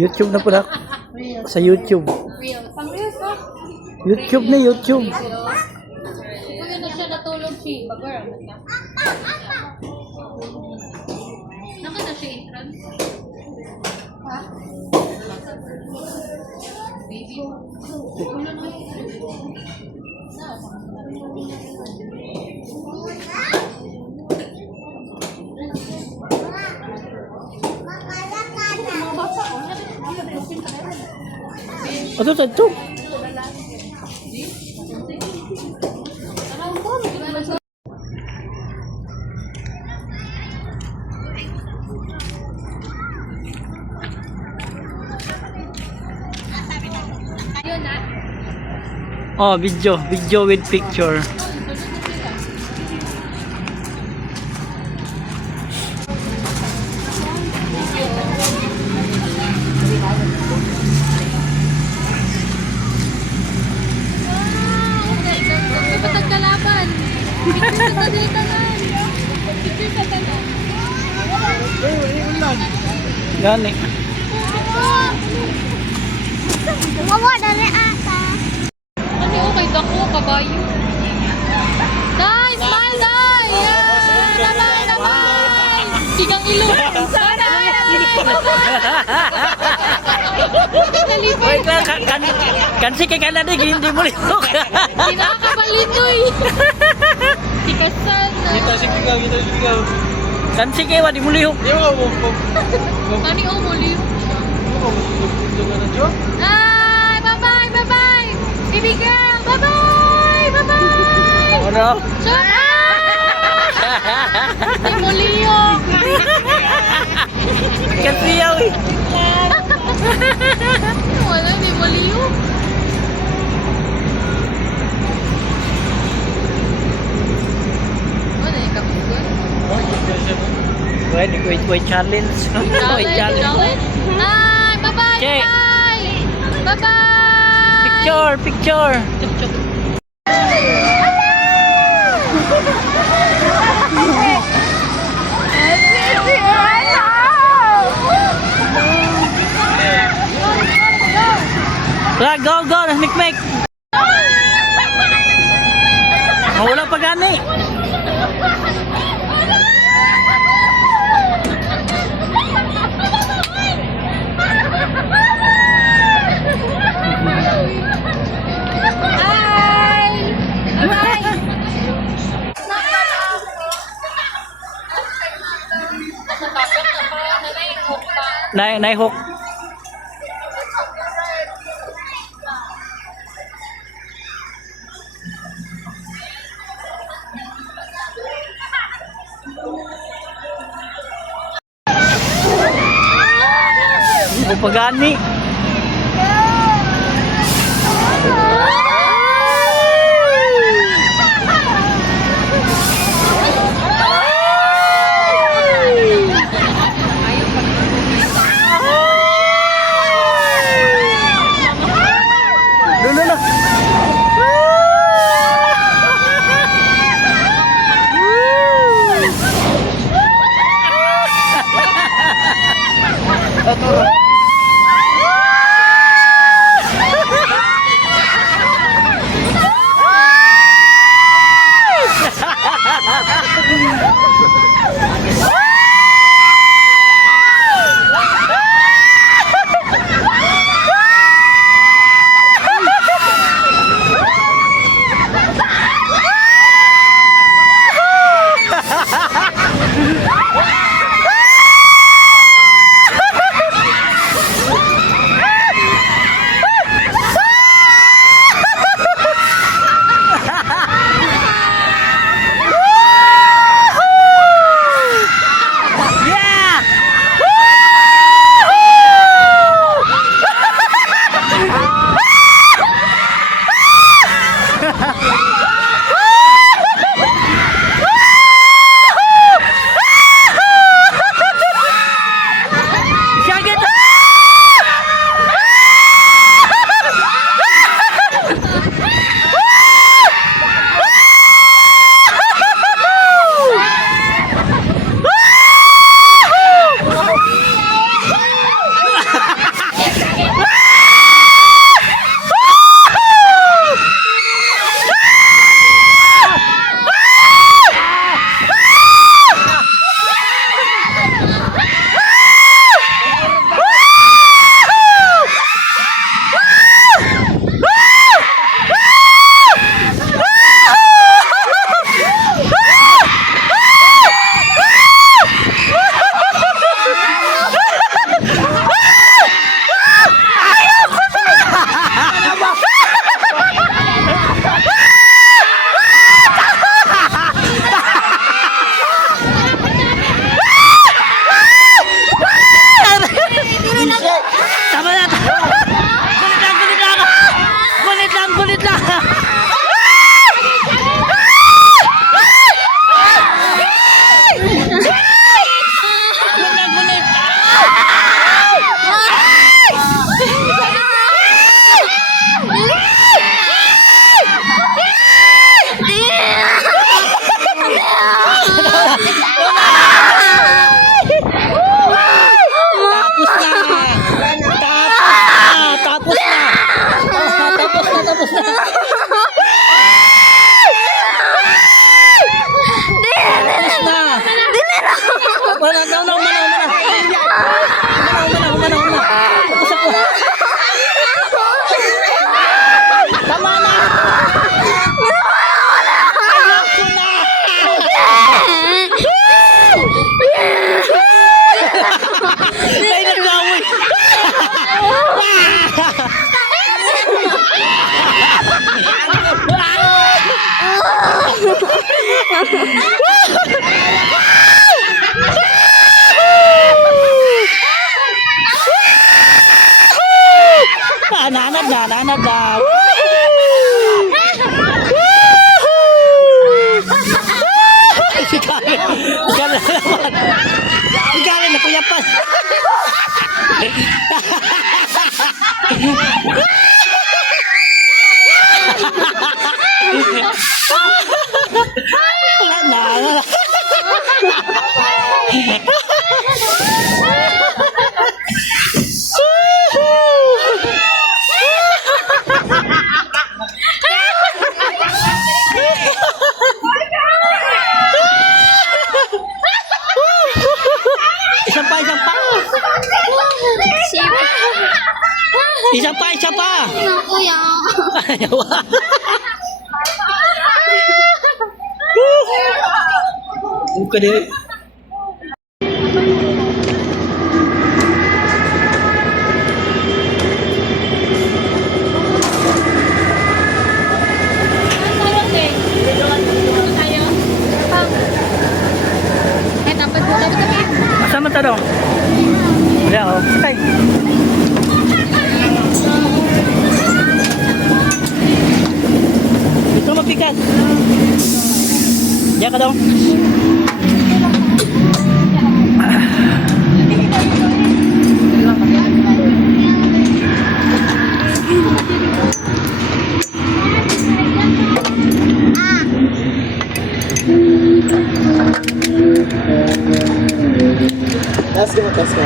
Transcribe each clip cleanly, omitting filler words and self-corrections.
YouTube na pala. Sa YouTube. YouTube na YouTube. Pag na siya natulog si Bagar. Naka na siya entrance. Ha? Baby. Ulo na Ito, ito. Oh, video with picture. Gani. Wawa dari ata. Ano okay dako kabayo. Dai, smile dai. Damay, damay. Sigang ilong. Sana. Wait lang, kansi kay kanadi hindi mo lihok. Kinakabalitoy. Tikasan. Kita sigaw. Kansi kay wadi mo lihok. Di ba mo? Kani o muli. Ay, bye-bye. Baby girl, bye-bye. Ano? Di mo liyok. Kansi yaw eh. Wala, di mo liyok. Wala yung kapitol. Wait, challenge. Wait, challenge. Hi, bye-bye. Okay. Bye-bye. Picture. Go, make. Wala pa gani. Naihok. Pagani. na daw. Si Karen. Si Karen na naman. Si Karen na kuyapan. Wala na. Isa pa, isa pa. Isa pa, isa pa. Naku, yan. Ayaw. Buka deh. Tayo, te. Tayo. Eh, dapat po dapat kami. Sama ta dong. Ya, oh. Sakay. Ito magpikas. Ya ka dong. Let's go, let's go.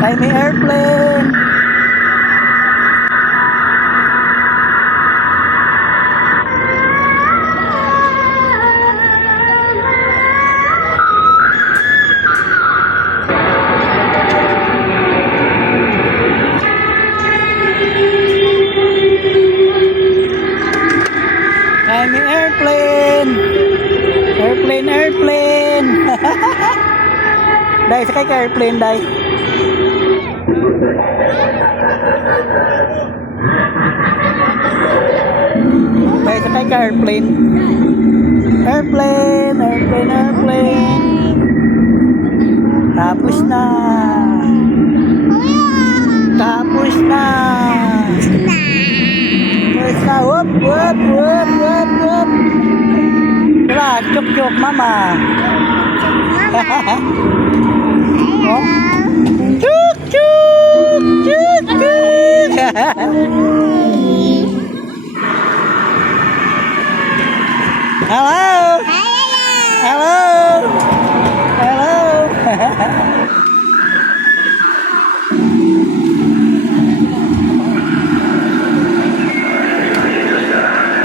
Ay, may airplane. Ay, may airplane. Airplane, airplane. Dai, sakay ka airplane, Dai. Dai, sakay ka airplane. Airplane, airplane, airplane. Tapos na. Tapos na. Tapos na. Whoop, whoop, whoop, whoop, whoop. Tara, chok-chok, mama. Oh. Chuk, chuk, chuk, chuk. Hello. Hello. Hello.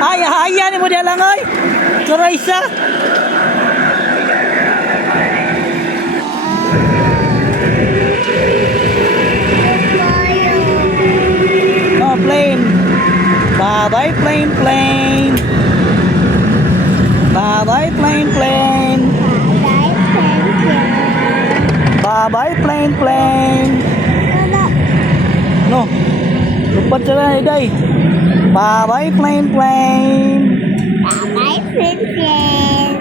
Ay, haya ni mo dia lang ay. Karaisa. No plane. Bye bye plane plane. Bye bye plane plane. Bye bye plane plane. No. Lupa sila day. Bye bye plane plane. Bye, princess.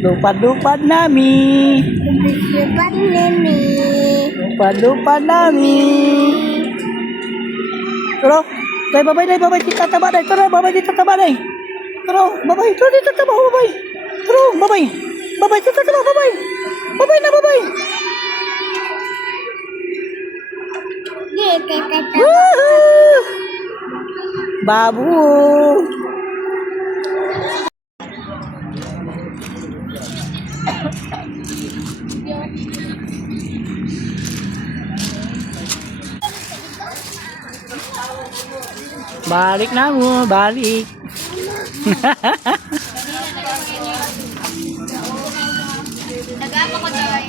Lupad-lupad nami. Lupat nemi. Lupad-lupad nami. Turo. Day, babay, day, babay. Kita taba, day. Turo, babay, kita taba, day. Turo, babay. Turo, kita taba, babay. Turo, babay. Babay, kita taba, babay. Babay na, babay. Gitu, kata. Woohoo! Babu. Balik na mo, balik. Nag-apa ko, Joy.